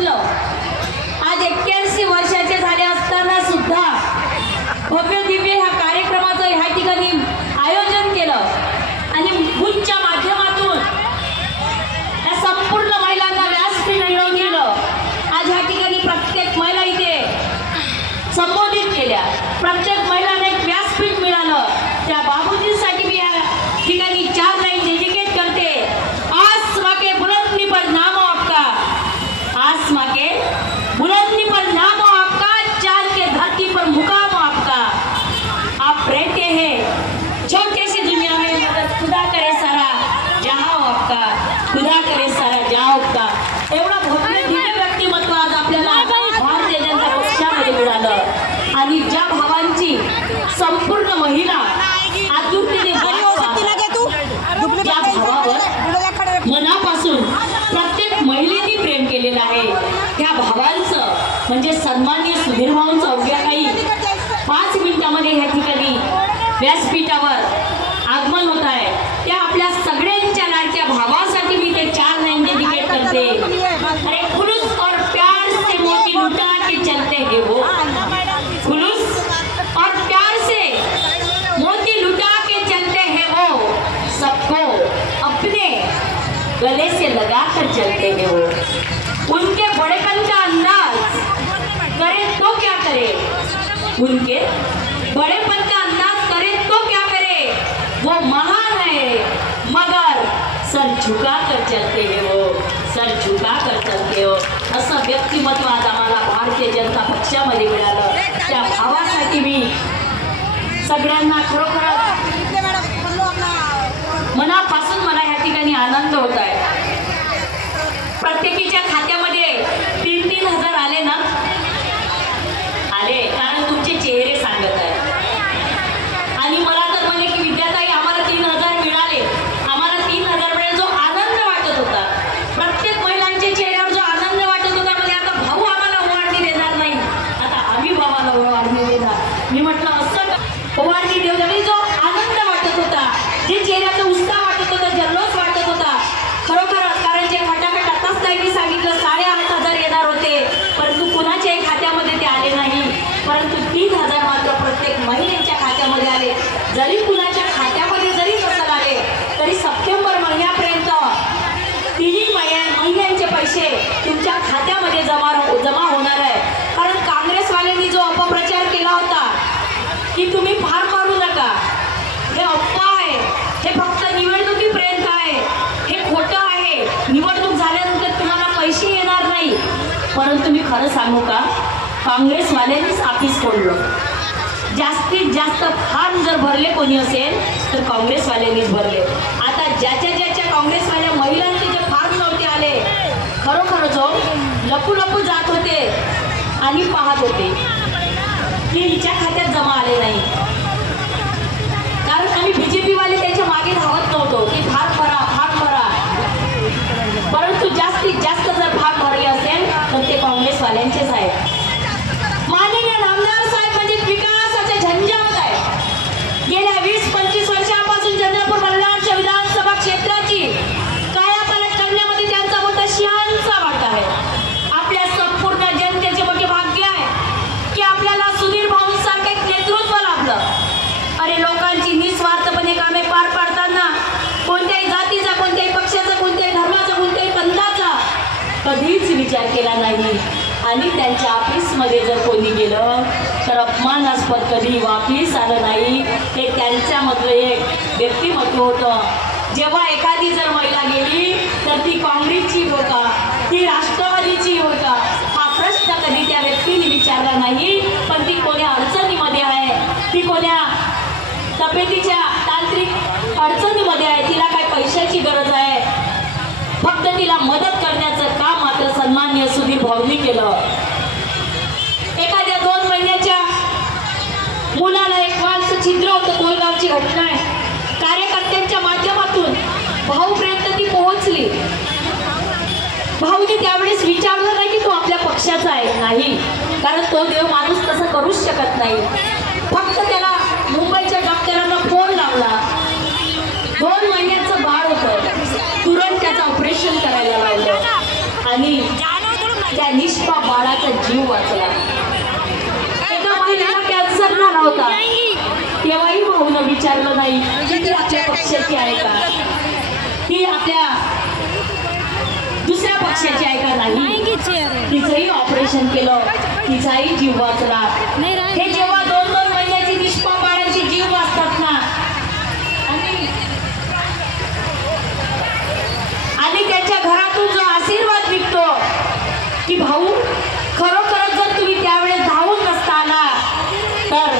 बघितलं, आज 81 वर्षाचे झाले असताना सुद्धा भव्य दिव्य ह्या कार्यक्रमाचं ह्या ठिकाणी आयोजन केलं आणि मुंच्या माध्यमातून या संपूर्ण महिलांना व्यासपीठ मिळवून दिलं। आज ह्या ठिकाणी प्रत्येक महिला इथे संबोधित केल्या, प्रत्येक महिलांना एक व्यासपीठ मिळालं। त्या बाबूजींसाठी मी या ठिकाणी 4 लाईन डेडिकेट करते। आसमां के बुलंदी पर नाम हो आपका, आसमां के बुलंदी पर नाम हो आपका, चांद के धरती पर मुकाम हो आपका। आप रहते हैं छोटे से दुनिया में, मगर खुदा करे सारा जहां हो आपका, खुदा करे सारा जहां आपका। एवढा भव्य दिव्य व्यक्तिमत्व आज आपल्याला भारतीय जनता पक्षामध्ये मिळालं आणि ज्या भावांची संपूर्ण महिला आतुरतेने ज्या भावावर मनापासून प्रत्येक महिलेने प्रेम केलेलं आहे, त्या भावांचं म्हणजे सन्माननीय सुधीर भाऊंचं अवघ्या काही 5 मिनिटांमध्ये या ठिकाणी व्यासपीठावर आगमन होत आहे। त्या आपल्या सगळ्यांच्या लाडक्या भावासाठी मी ते 4 लाईन डेडिकेट करते। अरे खुलूस और प्यार से मोती लुटा के चलते हैं वो, खुलूस और प्यार से मोती लुटा के चलते हैं वो, सबको अपने गले से लगा कर चलते हैं वो। उनके बड़ेपन का अंदाज करे तो क्या करे, उनके बड़ेपन का अंदाज करे तो क्या करे, वो महान है मगर सर झुका कर चलते हैं वो, सर झुका कर चलते हो। असं व्यक्तिमत्व आज आम्हाला भारतीय जनता पक्षामध्ये मिळालं। त्या भावासाठी मी सगळ्यांना खरोखर मनापासून मला या ठिकाणी आनंद होत आहे। प्रत्येकीच्या खात्यामध्ये 3-3 हजार आले ना, आले कारण तुमचे चेहरे सांगत आहे। आणि मला तर म्हणे की विद्याताई आम्हाला 3,000 मिळाले, आम्हाला 3,000 मिळाले, जो आनंद वाटत होता प्रत्येक महिलांच्या चेहऱ्यावर, जो आनंद वाटत होता, म्हणजे आता भाऊ आम्हाला ओवाळणी देणार नाही, आता आम्ही भावाला ओवाळणी देणार। मी म्हटलं असं ओवाळणी देऊ द्या, जो आनंद वाटत होता, जे चेहऱ्याचा उत्साह वाटत होता, जल्लोष वाटत होता खरोखरच। कारण जे खटाखट आताच त्यांनी सांगितलं 8,500 येणार होते, परंतु कुणाच्याही खात्यामध्ये ते आले नाही, परंतु 3,000 मात्र प्रत्येक महिलेच्या खात्यामध्ये आले। जरी कुणाच्या खात्यामध्ये जरी नसल आले तरी सप्टेंबर महिन्यापर्यंत 3 महिन्यांचे पैसे तुमच्या खात्यामध्ये जमा होणार आहे। कारण काँग्रेसवाल्यांनी जो अपप्रचार केला होता की तुम्ही फार मारू नका, हे अफवा आहे, हे फक्त निवडणुकीपर्यंत आहे, हे खोटं आहे, निवडणूक झाल्यानंतर तुम्हाला पैसे येणार नाही। परंतु मी खरं सांगू का, काँग्रेसवाल्यांनीच ऑफिस फोडलं। जास्तीत जास्त फॉर्म जर भरले कोणी असेल तर काँग्रेसवाल्यांनीच भरले। आता ज्याच्या काँग्रेसवाल्या महिलांचे जे फॉर्म नव्हते आले, खरोखर जो लपू जात होते आणि पाहत होते की हिच्या खात्यात जमा आले नाही, कारण आम्ही BJP वाले त्याच्या मागे धावत नव्हतो की फॉर्म भरा, परंतु जास्तीत जास्त जर फॉर्म भरले असेल तर ते काँग्रेसवाल्यांचेच आहेत। माननीय नामदार साहेब म्हणजे विकासाचे झंझावात आहे। गेल्या 20-25 वर्षापासून चंद्रपूर बल्लाळच्या विधानसभा क्षेत्राची कायापालट करण्यामध्ये त्यांचा मोठा सिंहाचा वाटा आहे। आपल्या संपूर्ण जनतेचे मोठे भाग्य आहे की आपल्याला सुधीर भाऊंसारखं एक नेतृत्व लाभलं। अरे लोकांची निस्वार्थपणे कामे पार पाडताना कोणत्याही जातीचा, कोणत्याही पक्षाचा, कोणत्याही धर्माचा, कोणत्याही पंथाचा कधीच विचार केला नाही। आणि त्यांच्या ऑफिसमध्ये जर कोणी गेलं तर अपमानास्पद कधी वापस आलं नाही, हे त्यांच्यामधलं एक व्यक्तिमत्व होतं। जेव्हा एखादी जर महिला गेली तर ती काँग्रेसची हो का, ती राष्ट्रवादीची हो का, हा प्रश्न कधी त्या व्यक्तीने विचारला नाही, पण ती कोण्या अडचणीमध्ये आहे, ती कोण्या तब्येतीच्या तांत्रिक अडचणीमध्ये आहे, तिला काय पैशाची गरज आहे, फक्त तिला मदत करण्याचं काम मात्र सन्माननीय सुधीर भाऊंनी केलं। एखाद्या 2 महिन्याच्या मुलाला एक वालचं छिद्र होतं, कोलगावची घटना आहे, कार्यकर्त्यांच्या माध्यमातून भाऊपर्यंत ती पोहोचली। भाऊने त्यावेळेस विचारलं नाही की तो आपल्या पक्षाचा आहे, नाही, कारण तो देव माणूस तसं करूच शकत नाही। फक्त त्याला मुंबईच्या डॉक्टरांना फोन लावला, 2 महिन्याचं बाळ होतं, तुरंत त्याचं ऑपरेशन करायला लावलं आणि त्या जीव वाचला. एका महिलेला कॅन्सर झाला होता, तेव्हाही भाऊनं विचारलं नाही की ती आपल्या पक्षाची आहे का, ती आपल्या दुसऱ्या पक्षाची आहे का नाही. तिचंही ऑपरेशन केलं, तिचाही जीव वाचला. हे जेव्हा 2-2 महिन्याची निष्पाप बाळांची जीव वाचतात ना, आणि त्यांच्या घरातून जो आशीर्वाद निघतो की भाऊ खरोखरच जर तुम्ही त्यावेळेस धावून नसता आला तर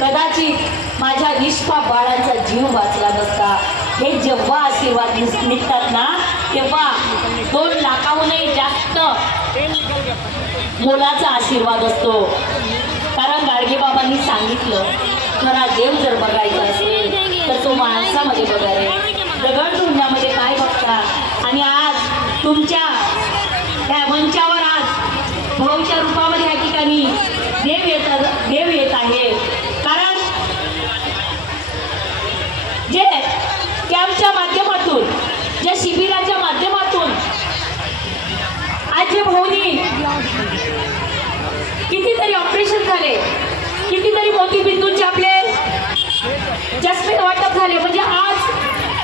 कदाचित माझ्या निष्पाप बाळांचा जीव वाचला नसता. हे जेव्हा आशीर्वाद निघतात ना, तेव्हा 2 लाखाहूनही जास्त मोलाचा आशीर्वाद असतो. कारण गाडगे बाबांनी सांगितलं, खरा देव जर बघायचा असेल तर तो माणसामध्ये बघायला, दगड धुंडामध्ये काय बघता. आणि आज तुमच्या त्या मंचावर आज भाऊच्या रूपामध्ये या ठिकाणी देव येत आहे. कारण जे कॅम्पच्या माध्यमातून, ज्या शिबिराच्या माध्यमातून आज जे भाऊनी कितीतरी ऑपरेशन झाले, कितीतरी मोतीबिंदूंचे आपले चष्मे वाटप झाले. म्हणजे आज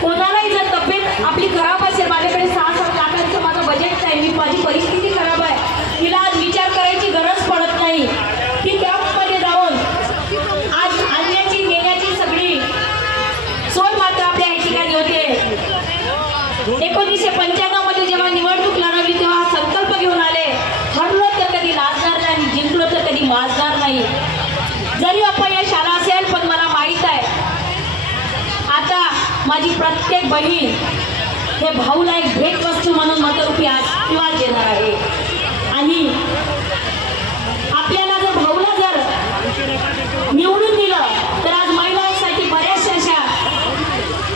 कोणालाही जर तब्येत आपली खराब असेल, माझ्याकडे 6-7 लाखांचं माझं बजेट आहे, माझी परिस्थिती खराब आहे, तिला आज विचार करायची गरज पडत नाही. ती कॅम्पमध्ये जाऊन आज आणण्याची नेण्याची सगळी सोय मात्र आपल्या या ठिकाणी होते. 1995 मध्ये जेव्हा निवडणूक लढवली तेव्हा हा संकल्प घेऊन आले, हरलो तर कधी लाजणार नाही, जिंकलो तर कधी माजणार नाही. जरी अपयश आला असेल पण मला माहीत आहे आता माझी प्रत्येक बहीण हे भाऊला एक भेटवस्तू म्हणून मतरूपी आशीर्वाद देणार आहे. आणि आपल्याला जर भाऊला जर निवडून दिलं तर आज महिलांसाठी बऱ्याचशा अशा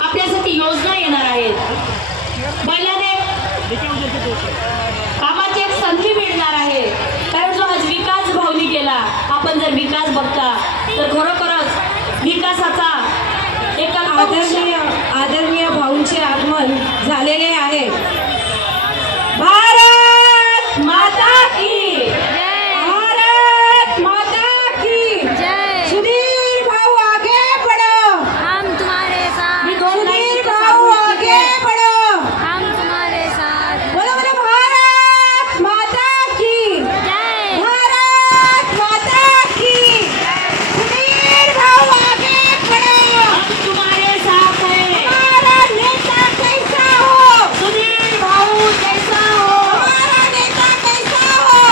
आपल्यासाठी योजना येणार आहेत. महिलांना कामाची एक संधी मिळणार आहे. कारण जो आज विकास भाऊनी केला, आपण जर विकास बघता तर खरोखरच विकासाचा एक आदरणीय भाऊंचे आगमन झालेले आहे. भारत माता की, भारत माता की जय. सुधीर भाऊ आगे बढ़ो, हम तुम्हारे साथ. सुधीर भाऊ आगे बढ़ो, हम तुम्हारे साथ. बोलो बोलो भारत माता की जय. भारत माता की. सुधीर भाऊ आगे बढ़ो, हम तुम्हारे साथ हैं. हमारा नेता कैसा हो, सुधीर भाऊ जैसा हो. हमारा नेता कैसा हो.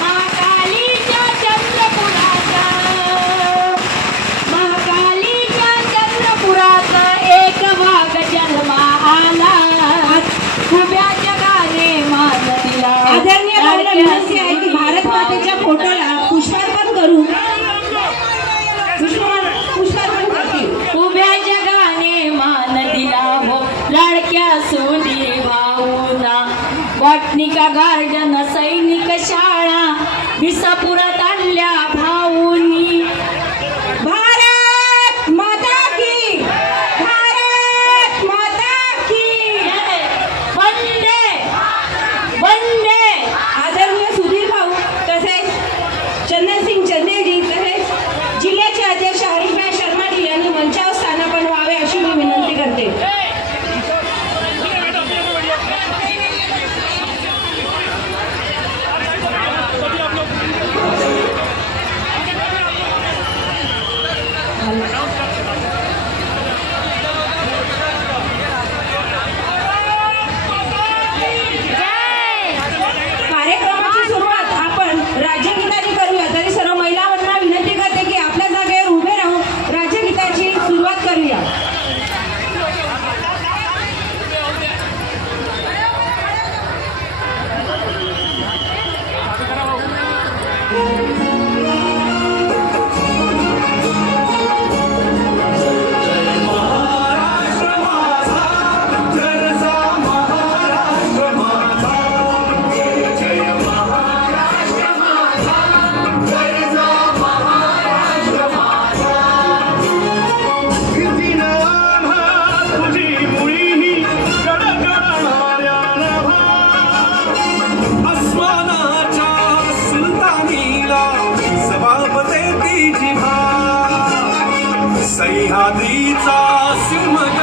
महाकालीच्या चंद्रपुराचा, महाकालीच्या चंद्रपुराचा एक वाघ जन्मा आला, उभ्या जगाने मान दिला. आदरणीय भाऊला विनंती आहे की भारत मातेच्या फोटोला पुष्पार्पण करू. पुष्पार्पण करतील. उभ्या जगाने मान दिला हो लाडक्या सुधीर भाऊना. वाटणिका गार्डन, सैनिक शाळा विसापुरात आणल्या भाऊनी. भारत माता की, भारत माता की. वंदे वंदे. आदरणीय सुधीर भाऊ तसेच चंदनसिंग चंदेजी तसेच जिल्ह्याचे अध्यक्ष हरीशभाई शर्माजी यांनी मंचावर स्थानापन्न व्हावे अशी मी विनंती करते. सह्याद्रीचा सिंह